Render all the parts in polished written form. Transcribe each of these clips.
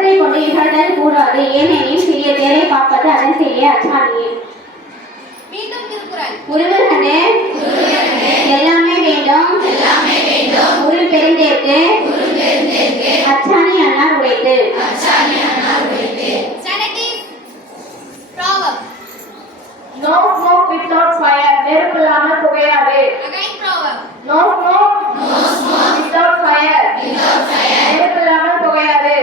உலகத்தை கொண்டு இகழ்தல் கூடாது. ஏனெனில் சிறிய தேரை பார்ப்பது அதன் செய்ய அச்சாணியே. மீண்டும் திருக்குறள். உருவகனே எல்லாமே வேண்டும் உரு பெருந்தேற்கு அச்சாணி அண்ணார் உடைத்து. No smoke without fire. நெருப்பு இல்லாமல் புகையாது. Again proverb. No smoke without fire. நெருப்பு இல்லாமல் புகையாது.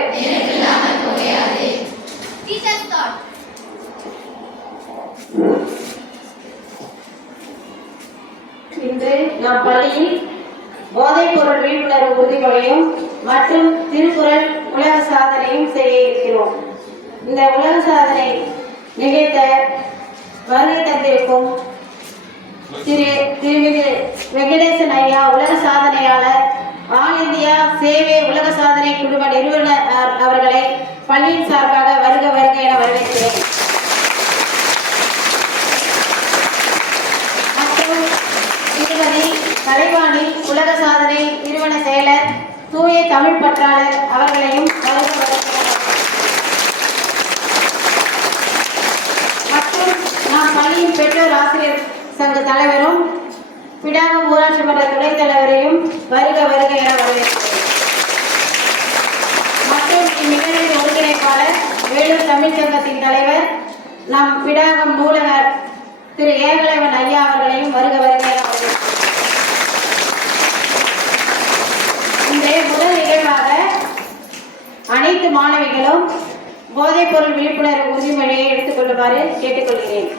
Teacher's thought. இன்று நம் பள்ளியில் போதைப் பொருள் விழிப்புணர்வு உறுதிமொழியும் மற்றும் திருக்குறள் உலக சாதனையும் செய்ய இருக்கிறோம். இந்த உலக சாதனை நிகழ்த்த வருகை தந்திருக்கும் திருமிகு வெங்கடேசன் ஐயா உலக சாதனையாளர், ஆல் இந்தியா சேவை உலக சாதனை குழும நிறுவனர் அவர்களை பள்ளியின் சார்பாக வருக வருக என வரவேற்கிறேன். மற்றும் திருமதி கலைவாணி உலக சாதனை நிறுவன செயலர், தூய தமிழ் பற்றாளர் அவர்களையும் வருக வரவேற்கிறேன். மற்றும் நாம் பள்ளியின் பெற்றோர் ஆசிரியர் சங்க தலைவரும் பிடாகம் ஊராட்சி மன்ற துணைத் தலைவரையும் வருக வருக என வரவேற்கிறேன். மற்றும் இந்நிகழ்வின் ஒருங்கிணைப்பாளர் வேலூர் தமிழ் சங்கத்தின் தலைவர் நம் பிடாகம் நூலகர் திரு ஏகலைவன் ஐயா அவர்களையும் வருக வருக என வரவேற்கிறேன். இன்றைய முதல் நிகழ்வாக அனைத்து மாணவிகளும் போதைப் பொருள் விழிப்புணர்வு உறுதிமொழியை எடுத்துக் கொள்ளுமாறு கேட்டுக்கொள்கிறேன்.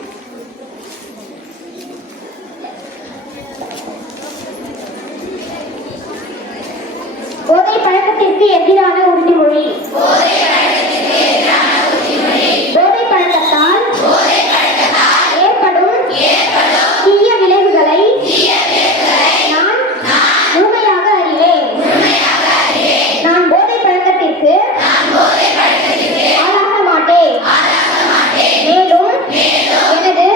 போதை பழக்கத்திற்கு எதிரான உறுதிமொழி. போதை பழக்கத்தால் ஏற்படும் தீய விளைவுகளை நான் முழுமையாக அறிவேன். நான் போதை பழக்கத்திற்கு ஆளாக மாட்டேன். மேலும் எனது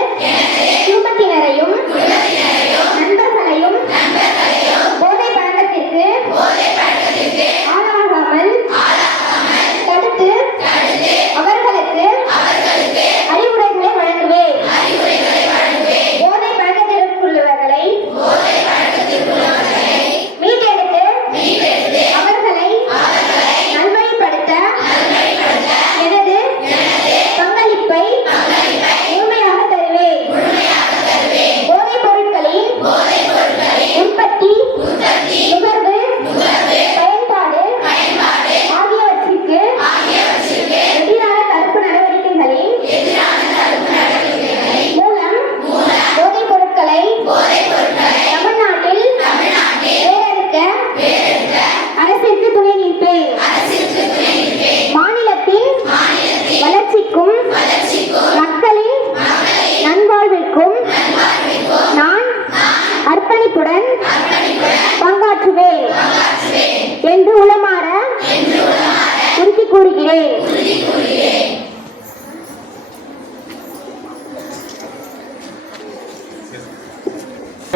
குடும்பத்தினரையும் நண்பர்களையும் போதை பழக்கத்திற்கு ஆளாகாமல் தடுத்து அவர்களுக்கு அறிவுரைகளை வழங்குவேன். போதை பழக்கத்திற்குள்ளவர்களை மீட்டெடுத்து அவர்களை நல்வழிப்படுத்த எனது பங்களிப்பை முழுமையாக தருவேன். போதைப் பொருட்களின் உற்பத்தி, நுகர்வு, பயன்பாடு ஆகியவற்றிற்கு எதிரான தடுப்பு நடவடிக்கைகளின் மூலம் போதைப் பொருட்களை தமிழ்நாட்டில் வேறறுக்க அரசிற்கு துணை நிற்பேன். மாநிலத்தின் வளர்ச்சிக்கும் மக்களின் நல்வாழ்விற்கும் நான் அர்ப்பணிப்புடன் பங்காற்றுவேன் என்று உளமாற உறுதி கூறுகிறேன்.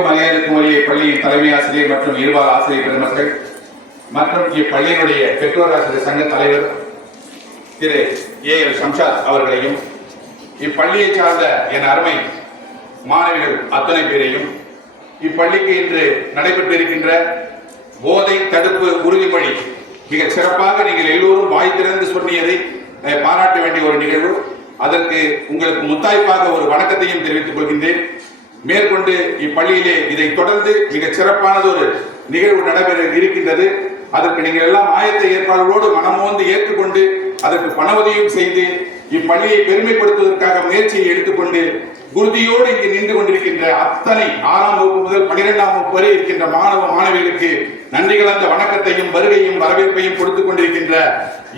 மரியாதைக்குரிய பள்ளியின் தலைமை ஆசிரியர் மற்றும் இருபால் ஆசிரியர் பெருமக்கள் மற்றும் இப்பள்ளியினுடைய பெற்றோர் ஆசிரியர் சங்க தலைவர் திரு ஏஎல் ஷம்ஷாத் அவர்களையும், இப்பள்ளியை சார்ந்த என் அருமை மாணவிகள் அத்தனை பேரையும், இப்பள்ளிக்கு இன்று நடைபெற்றிருக்கின்ற போதை தடுப்பு உறுதிமொழி மிக சிறப்பாக நீங்கள் எல்லோரும் வாய் திறந்து சொன்னியதை பாராட்ட வேண்டிய ஒரு நிகழ்வு. அதற்கு உங்களுக்கு முத்தாய்ப்பாக ஒரு வணக்கத்தையும் தெரிவித்துக் கொள்கின்றேன். மேற்கொண்டு இப்பள்ளியிலே இதை தொடர்ந்து மிக சிறப்பானது ஒரு நிகழ்வு நடைபெற இருக்கின்றது. அதற்கு நீங்கள் எல்லாம் ஆயத்த ஏற்பாடுகளோடு மனமோந்து ஏற்றுக்கொண்டு அதற்கு பண உதவியும் செய்து இப்பள்ளியை பெருமைப்படுத்துவதற்காக முயற்சியை எடுத்துக்கொண்டு உறுதியோடு இங்கு நின்று கொண்டிருக்கின்ற அத்தனை 6ஆம் வகுப்பு முதல் 12ஆம் வகுப்பு வரை இருக்கின்ற மாணவ மாணவிகளுக்கு நன்றி கலந்த வணக்கத்தையும் வருகையும் வரவேற்பையும் கொடுத்துக் கொண்டிருக்கின்ற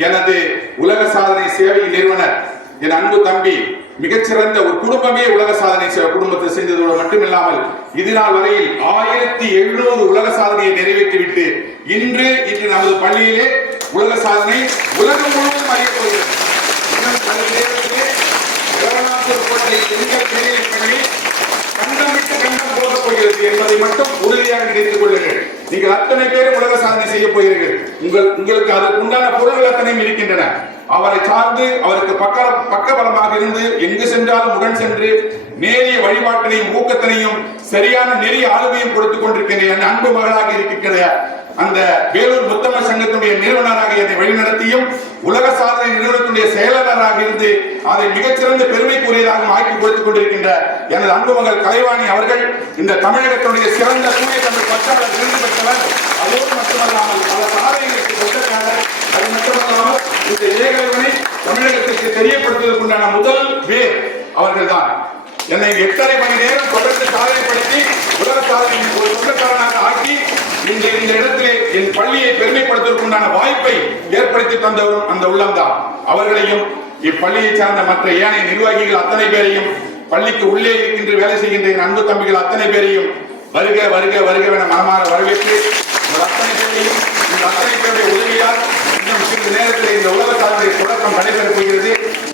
எனது உலக சாதனை சேவை நிறுவனர் என் அன்பு தம்பி, மிகச்சிறந்த ஒரு குடும்பமே உலக சாதனை குடும்பத்தை செய்ததோடு மட்டுமில்லாமல் இதுநாள் வரையில் 1700 உலக சாதனையை நிறைவேற்றிவிட்டு இன்று நமது பள்ளியிலே உலக சாதனை உலகம் முழுவதும் அறியப்படுகிறது. கண்டம் போகப் போகிறது என்பதை மட்டும் உறுதியாக நினைத்துக் கொள்ளுங்கள். நீங்கள் அத்தனை பேரும் உலக சாதனை செய்ய போகிறீர்கள். உங்களுக்கு அதற்கு உண்டான பொருள்கள் அத்தனையும் இருக்கின்றன. அவரை சார்ந்து அவருக்கு பக்கபலமாக இருந்து எங்கு சென்றாலும் உடன் சென்று நேரிய வழிபாட்டினையும் ஊக்கத்தினையும் சரியான நெறிய ஆளுமையும் கொடுத்துக் கொண்டிருக்கின்ற என் அன்பு மகளாக இருக்கின்ற அந்த வேலூர் முத்தமிழ் சங்கத்தினுடைய நிறுவனராக என்னை வழிநடத்தியும் உலக சாதனை நிறுவனத்துடைய செயலாளராக இருந்து அதை மிகச்சிறந்த பெருமைக்குரியதாக ஆக்கி கொடுத்துக் கொண்டிருக்கின்ற எனது அன்பு மகள் கலைவாணி அவர்கள் இந்த தமிழகத்தினுடைய சிறந்த தூய தமிழ் பற்றாளர் விருது பெற்றவர். அதோடு மட்டுமல்லாமல் பல சாதனைகளுக்கு சொந்தக்காரர். அது மட்டுமல்லாமல் இந்த இளைஞர்களை தமிழகத்திற்கு தெரியப்படுத்துவதற்குண்டான முதல் பேர் அவர்கள்தான். என்னை 8.5 மணி நேரம் தொடர்ந்து சாதனைப்படுத்தி உலக சாதனை ஒரு சொந்தக்காரனாக ஆக்கி இந்த இடத்திலே என் பள்ளியை பெருமைப்படுத்துவதற்குண்டான வாய்ப்பை ஏற்படுத்தி தந்தவரும் அந்த உள்ளம்தான். அவர்களையும் இப்பள்ளியை சார்ந்த மற்ற ஏனைய நிர்வாகிகள் அத்தனை பேரையும் பள்ளிக்கு உள்ளே இருக்கின்ற வேலை செய்கின்ற என் அன்பு தம்பிகள் அத்தனை பேரையும் வருக வருக வருக என மனமாற வரவேற்று அத்தனை பேரையும் இந்த அத்தனை பேருடைய உதவியால் இன்னும் சிறிது நேரத்தில் இந்த உலக சாதனை தொடக்கம் நடைபெறப் போகிறது.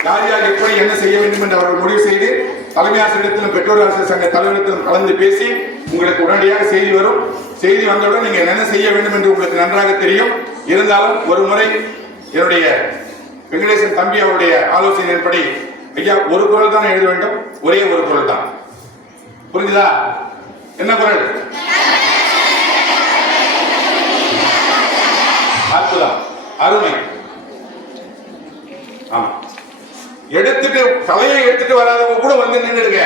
யார் யார் எப்படி என்ன செய்ய வேண்டும் என்று அவர்கள் முடிவு செய்து தலைமை ஆசிரியத்திலும் பெற்றோர் ஆசிரியர் சங்க தலைவரிடத்திலும் கலந்து பேசி உங்களுக்கு உடனடியாக செய்தி வரும். செய்தி வந்தவுடன் நீங்க என்ன செய்ய வேண்டும் என்று உங்களுக்கு நன்றாக தெரியும். இருந்தாலும் ஒரு முறை என்னுடைய வெங்கடேசன் தம்பி அவருடைய ஆலோசனையின்படி ஐயா ஒரு குரல் தான் எழுத வேண்டும், ஒரே ஒரு குரல் தான். புரிஞ்சுதா? என்ன குரல்? அற்புதம், அருமை. ஆமா, எடுத்துட்டு தலையை எடுத்துட்டு வராதவங்க கூட வந்து நின்றுடுங்க.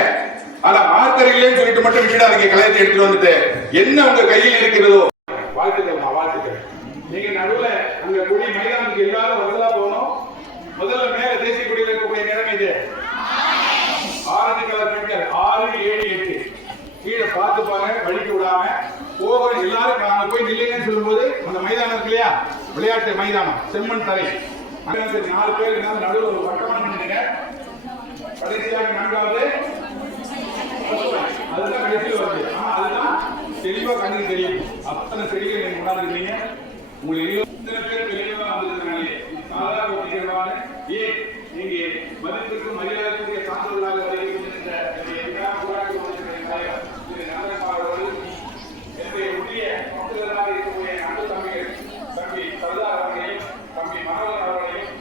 ஆனா மார்க்கர் இல்லைன்னு சொல்லிட்டு மட்டும் விட்டுடாதீங்க. கலையத்தை எடுத்துட்டு வந்துட்டு என்ன உங்க கையில் இருக்கிறதோ. வாழ்த்துக்கள், வாழ்த்துக்கள். நீங்க நடுவுல அங்க குடி மைதானத்துக்கு எல்லாரும் வசதா போகணும். முதல்ல மேல தேசிய கொடியில் இருக்கக்கூடிய நிறம் இது ஆரஞ்சு கலர் பெண்கள் 6, 7, 8 கீழே பார்த்து பாருங்க, வழிக்கு விடாம போக. எல்லாரும் அங்க போய் நில்லுங்கன்னு சொல்லும்போது அந்த மைதானம் இருக்கு இல்லையா, விளையாட்டு மைதானம், செம்மண் தரை, 4 பேர் நடுவில் ஒரு வட்டமான நின்னுங்க. கடைசியாக 4வது அதுதான் கடைசியில் வருது. ஆனா அதுதான் தெளிவா கண்ணுக்கு தெரியும். அத்தனை செடிகள் நீங்க கொண்டாந்துருக்கீங்க. உங்களுக்கு இத்தனை பேர் வெளியில வந்திருக்காங்க. சாதாரண ஒரு நிகழ்வான நீங்க மதிப்பிற்கும் மரியாதைக்குரிய சான்றோர்களாக வருகின்ற என்னுடைய உரிய மக்களாக இருக்கக்கூடிய அன்பு தம்பிகள் தம்பி சர்தார் அவர்களையும் தம்பி மனோகர் அவர்களையும்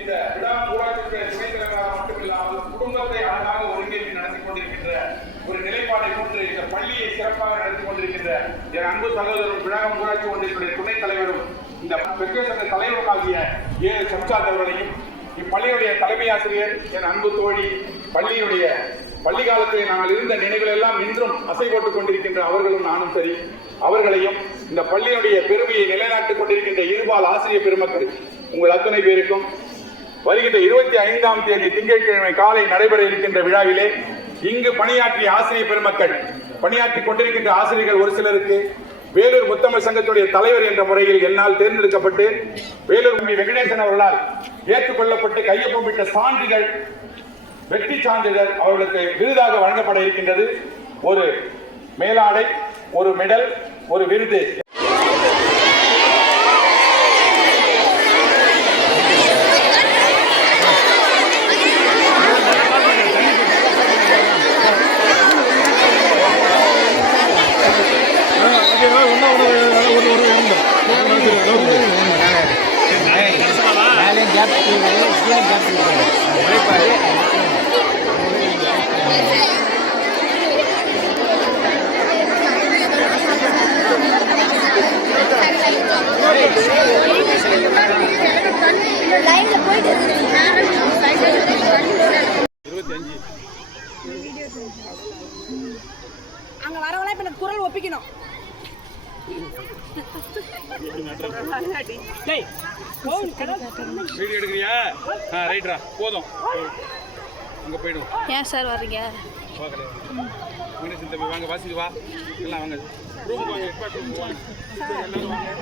இந்த விழா ஊராட்சியுடைய துணைத் தலைவராக மட்டுமில்லாமல் குடும்பத்தை அழகாக ஒருங்கிணைத்து நடத்தி கொண்டிருக்கின்ற ஒரு நிலைப்பாடை கொண்டு இந்த பள்ளியை சிறப்பாக நடத்தி கொண்டிருக்கின்ற என் அன்பு சகோதரரும் விழாகம் ஊராட்சி ஒன்றியத்துடைய துணைத் தலைவரும் இந்த பெற்றோர் சங்க தலைவருமாகிய ஏ சம்சாத் அவர்களையும் இப்பள்ளியுடைய தலைமை ஆசிரியர் என் அன்பு தோழி பள்ளியுடைய பள்ளி காலத்தில் நாங்கள் இருந்த நினைவுகள் எல்லாம் இன்றும் அசை போட்டுக் கொண்டிருக்கின்ற அவர்களும் நானும் சரி அவர்களையும் இந்த பள்ளியுடைய பெருமையை நிலைநாட்டிக் கொண்டிருக்கின்ற இருபால் ஆசிரியர் பெருமக்கள் உங்கள் அத்தனை பேருக்கும் வருகின்ற 25ஆம் தேதி திங்கட்கிழமை காலை நடைபெற இருக்கின்ற விழாவிலே இங்கு பணியாற்றிய ஆசிரியர் பெருமக்கள் பணியாற்றிக் கொண்டிருக்கின்ற ஆசிரியர்கள் ஒரு சிலருக்கு வேலூர் முத்தமிழ் சங்கத்துடைய தலைவர் என்ற முறையில் என்னால் தேர்ந்தெடுக்கப்பட்டு வேலூர் வெங்கடேசன் அவர்களால் ஏற்றுக்கொள்ளப்பட்டு கையொப்பமிட்ட சான்றிதழ் வெற்றி சான்றிதழ் அவர்களுக்கு விருதாக வழங்கப்பட இருக்கின்றது. ஒரு மேலாடை, ஒரு மெடல், ஒரு விருது. அங்க வரவங்களா இப்ப குரல் ஒப்பிக்கணும். வீடியோ எடுக்கிறியா? ரைட்ரா, போதும். அங்க போய்டும். ஏன் சார் வர்றீங்க? வாங்க வாசிக்கு வா. எல்லாம் வாங்க. ரூமுக்கு வாங்க. எல்லாரும் வாங்க.